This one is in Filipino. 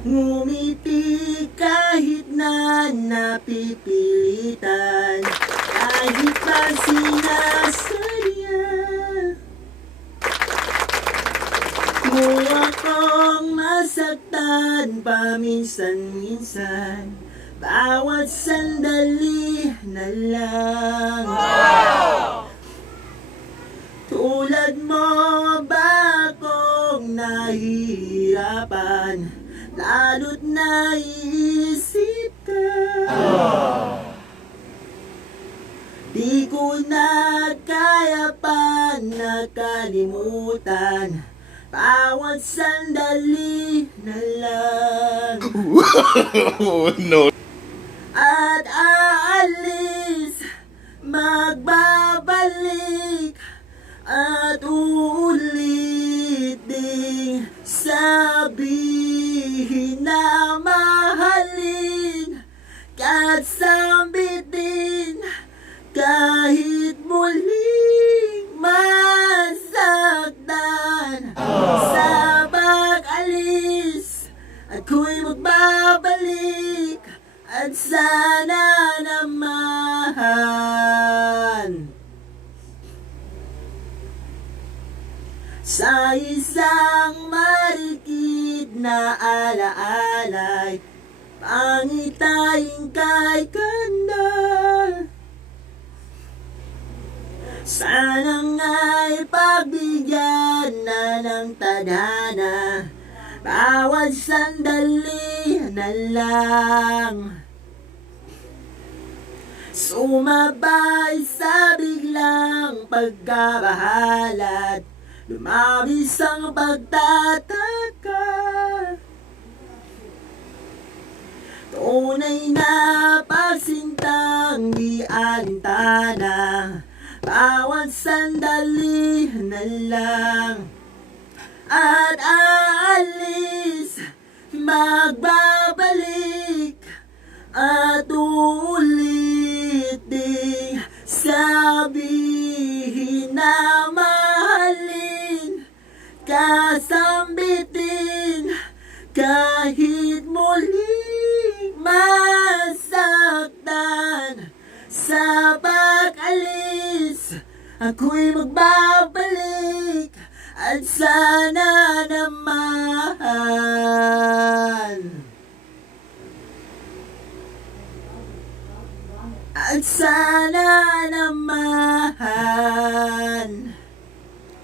Ngumiti kahit na napipilitan, kahit pa sinasadya mo akong masaktan paminsan-minsan, bawat sandali na lang. Tulad mo ba akong nahihirapan, lalo't naiisip ka? Di ko na kaya pa nakalimutan, bawat sandali na lang. No. At aalis, magbabalik, at uulit ding sabihin na mahalin, kahit sambitin, kahit muling masaktan. Sa pag-alis, ako'y magbabalik, at sana naman sa isang marikit na alaala'y pangitain kay ganda. Sana nga'y pagbigyan na ng tadhana, bawat sandali na lang. Sumabay sa biglang pagkabahalat, lumabis ang pagtataka. Tunay na pagsintang di alintana, bawat sandali na lang. At aalis, magbabalik, at uulit ding sabihin na mahalin, kasambitin, kahit muling masaktan. Sa pag-alis, ako'y magbabalik, at sana naman, at sana naman